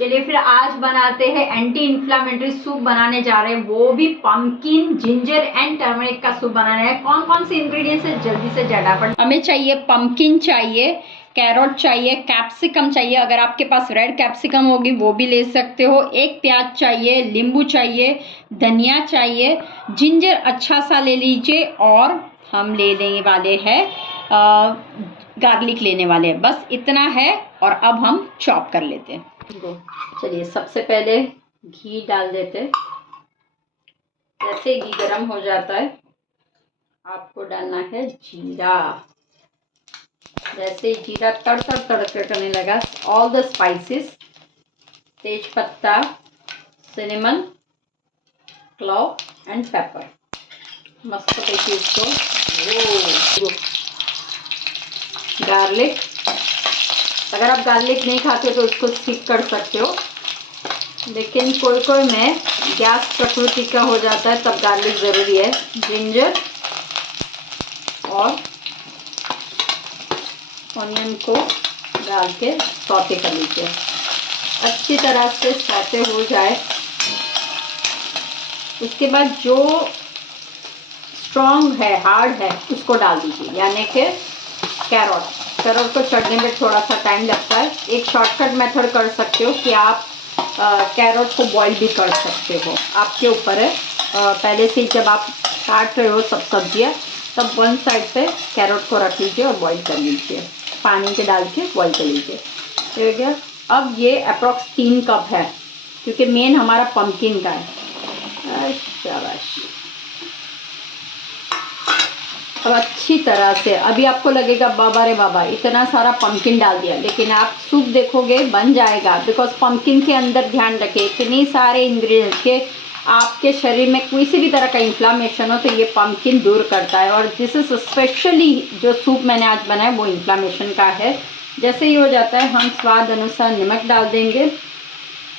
चलिए फिर आज बनाते हैं एंटी इन्फ्लामेटरी सूप बनाने जा रहे हैं, वो भी पंपकिन जिंजर एंड टर्मरिक का सूप बनाना है। कौन कौन से इंग्रेडिएंट्स है जल्दी से झटाफट। हमें चाहिए पंपकिन, चाहिए कैरोट, चाहिए कैप्सिकम, चाहिए अगर आपके पास रेड कैप्सिकम होगी वो भी ले सकते हो, एक प्याज चाहिए, नींबू चाहिए, धनिया चाहिए, जिंजर अच्छा सा ले लीजिए और हम लेने वाले हैं गार्लिक लेने वाले हैं। बस इतना है और अब हम चॉप कर लेते हैं। चलिए सबसे पहले घी डाल देते। जैसे घी गरम हो जाता है आपको डालना है जीरा। जैसे जीरा तड़तड़ तड़तड़ करने लगा, ऑल द स्पाइसेस, तेज पत्ता, सिनेमन, क्लॉव एंड पेपर। मस्त देखिए इसको। गार्लिक, अगर आप गार्लिक नहीं खाते तो उसको स्किप कर सकते हो, लेकिन कोई कोई में गैस प्रकृति का हो जाता है तब गार्लिक ज़रूरी है। जिंजर और ऑनियन को डाल के सौते कर लीजिए, अच्छी तरह से सौते हो जाए। उसके बाद जो स्ट्रॉन्ग है, हार्ड है, उसको डाल दीजिए, यानी कि कैरोट को चढ़ने में थोड़ा सा टाइम लगता है। एक शॉर्टकट मेथड कर सकते हो कि आप कैरोट को बॉईल भी कर सकते हो, आपके ऊपर है। पहले से जब आप काट रहे हो सब सब्जियां, तब वन साइड पे कैरोट को रख लीजिए और बॉईल कर लीजिए, पानी के डाल के बॉईल कर लीजिए। ठीक है, अब ये अप्रॉक्स 3 कप है क्योंकि मेन हमारा पंपकिन का है। शाबाश। अब अच्छी तरह से, अभी आपको लगेगा बाबा रे बाबा इतना सारा पंपकिन डाल दिया, लेकिन आप सूप देखोगे बन जाएगा, बिकॉज पंपकिन के अंदर ध्यान रखें इतने सारे इंग्रेडिएंट्स के आपके शरीर में किसी भी तरह का इन्फ्लामेशन हो तो ये पंपकिन दूर करता है। और दिस इज स्पेशली जो सूप मैंने आज बनाया वो इन्फ्लामेशन का है। जैसे ही हो जाता है हम स्वाद अनुसार नमक डाल देंगे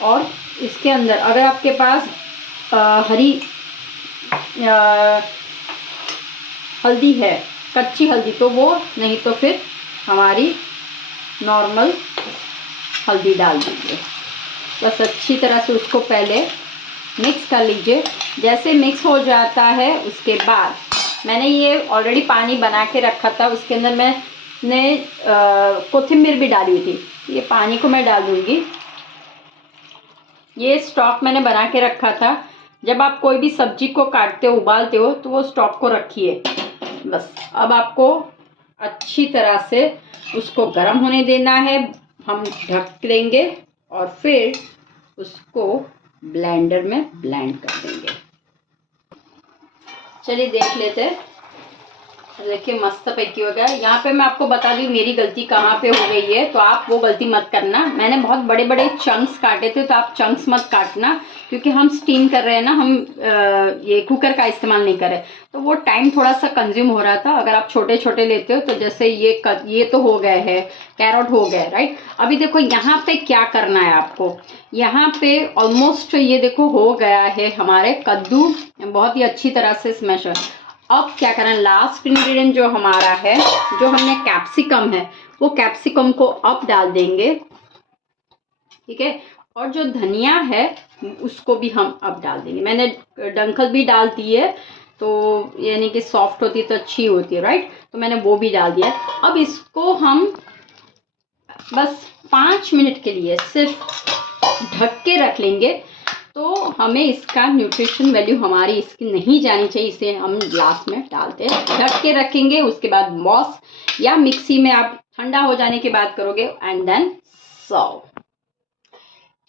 और इसके अंदर अगर आपके पास हरी हल्दी है, कच्ची हल्दी, तो वो, नहीं तो फिर हमारी नॉर्मल हल्दी डाल दीजिए। बस अच्छी तरह से उसको पहले मिक्स कर लीजिए। जैसे मिक्स हो जाता है उसके बाद मैंने ये ऑलरेडी पानी बना के रखा था, उसके अंदर मैंने कोथिंबीर भी डाली हुई थी। ये पानी को मैं डाल दूँगी। ये स्टॉक मैंने बना के रखा था। जब आप कोई भी सब्जी को काटते हो, उबालते हो, तो वो स्टॉक को रखिए। बस अब आपको अच्छी तरह से उसको गर्म होने देना है। हम ढक देंगे और फिर उसको ब्लेंडर में ब्लेंड कर देंगे। चलिए देख लेते हैं। देखिए मस्त पैकी हो गया। यहाँ पे मैं आपको बता दूँ मेरी गलती कहाँ पे हो गई है, तो आप वो गलती मत करना। मैंने बहुत बड़े बड़े चंक्स काटे थे, तो आप चंक्स मत काटना, क्योंकि हम स्टीम कर रहे हैं ना, हम ये कुकर का इस्तेमाल नहीं कर रहे, तो वो टाइम थोड़ा सा कंज्यूम हो रहा था। अगर आप छोटे छोटे लेते हो तो जैसे ये तो हो गए है, कैरोट हो गए, राइट। अभी देखो यहाँ पे क्या करना है आपको। यहाँ पे ऑलमोस्ट ये देखो हो गया है हमारे कद्दू बहुत ही अच्छी तरह से स्मैश। अब क्या करना है, लास्ट इंग्रेडिएंट जो हमारा है, जो हमने कैप्सिकम है, वो कैप्सिकम को अब डाल देंगे, ठीक है। और जो धनिया है उसको भी हम अब डाल देंगे। मैंने डंखल भी डाल दी है, तो यानी कि सॉफ्ट होती तो अच्छी होती है, राइट, तो मैंने वो भी डाल दिया। अब इसको हम बस 5 मिनट के लिए सिर्फ ढक के रख लेंगे, तो हमें इसका न्यूट्रिशन वैल्यू हमारी इसकी नहीं जानी चाहिए, इसे हम ग्लास में डालते हैं, ढक के रखेंगे। उसके बाद मॉस या मिक्सी में आप ठंडा हो जाने के बाद करोगे एंड देन सर्व।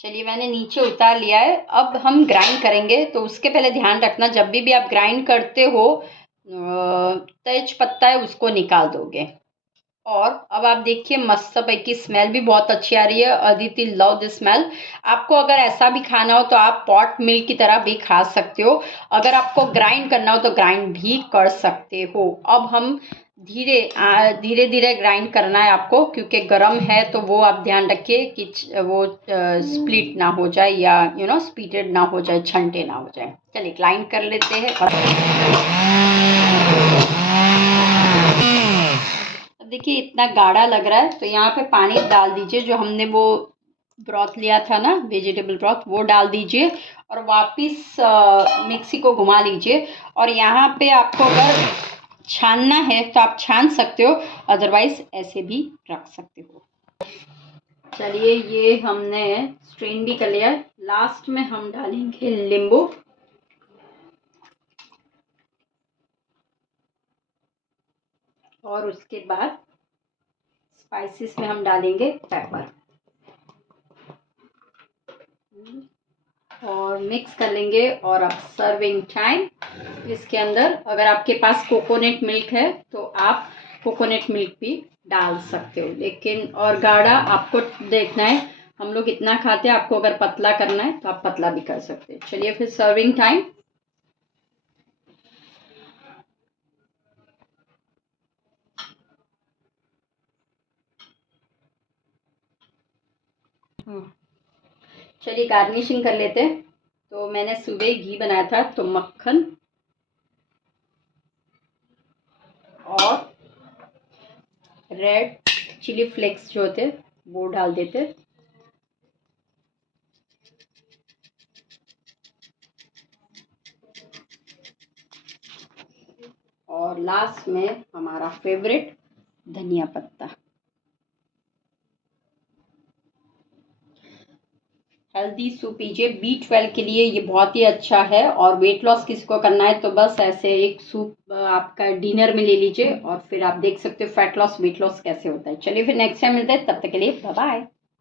चलिए मैंने नीचे उतार लिया है। अब हम ग्राइंड करेंगे, तो उसके पहले ध्यान रखना जब भी आप ग्राइंड करते हो तेज पत्ता है उसको निकाल दोगे। और अब आप देखिए मस्त पैकी स्मेल भी बहुत अच्छी आ रही है। Aditi love this smell. आपको अगर ऐसा भी खाना हो तो आप पॉट मिल्क की तरह भी खा सकते हो। अगर आपको ग्राइंड करना हो तो ग्राइंड भी कर सकते हो। अब हम धीरे धीरे ग्राइंड करना है आपको, क्योंकि गर्म है, तो वो आप ध्यान रखिए कि वो स्प्लिट ना हो जाए या स्पीटेड ना हो जाए, छंटे ना हो जाए। चलिए ग्राइंड कर लेते हैं। देखिए इतना गाढ़ा लग रहा है, तो यहाँ पे पानी डाल दीजिए जो हमने वो ब्रॉथ लिया था ना, वेजिटेबल ब्रॉथ, वो डाल दीजिए और वापस मिक्सी को घुमा लीजिए। और यहाँ पे आपको अगर छानना है तो आप छान सकते हो, अदरवाइज ऐसे भी रख सकते हो। चलिए, ये हमने स्ट्रेन भी कर लिया है। लास्ट में हम डालेंगे नींबू, और उसके बाद स्पाइसेस में हम डालेंगे पेपर, और मिक्स कर लेंगे। और अब सर्विंग टाइम, इसके अंदर अगर आपके पास कोकोनट मिल्क है तो आप कोकोनट मिल्क भी डाल सकते हो, लेकिन और गाढ़ा आपको देखना है। हम लोग इतना खाते हैं, आपको अगर पतला करना है तो आप पतला भी कर सकते हैं। चलिए फिर सर्विंग टाइम। चलिए गार्निशिंग कर लेते हैं। तो मैंने सुबह घी बनाया था, तो मक्खन और रेड चिली फ्लेक्स जो होते वो डाल देते। और लास्ट में हमारा फेवरेट धनिया पत्ता। हेल्दी सूप पीजिए, B12 के लिए ये बहुत ही अच्छा है। और वेट लॉस किसी को करना है तो बस ऐसे एक सूप आपका डिनर में ले लीजिए, और फिर आप देख सकते हो फैट लॉस वेट लॉस कैसे होता है। चलिए फिर नेक्स्ट टाइम मिलते हैं, तब तक के लिए बाय बाय।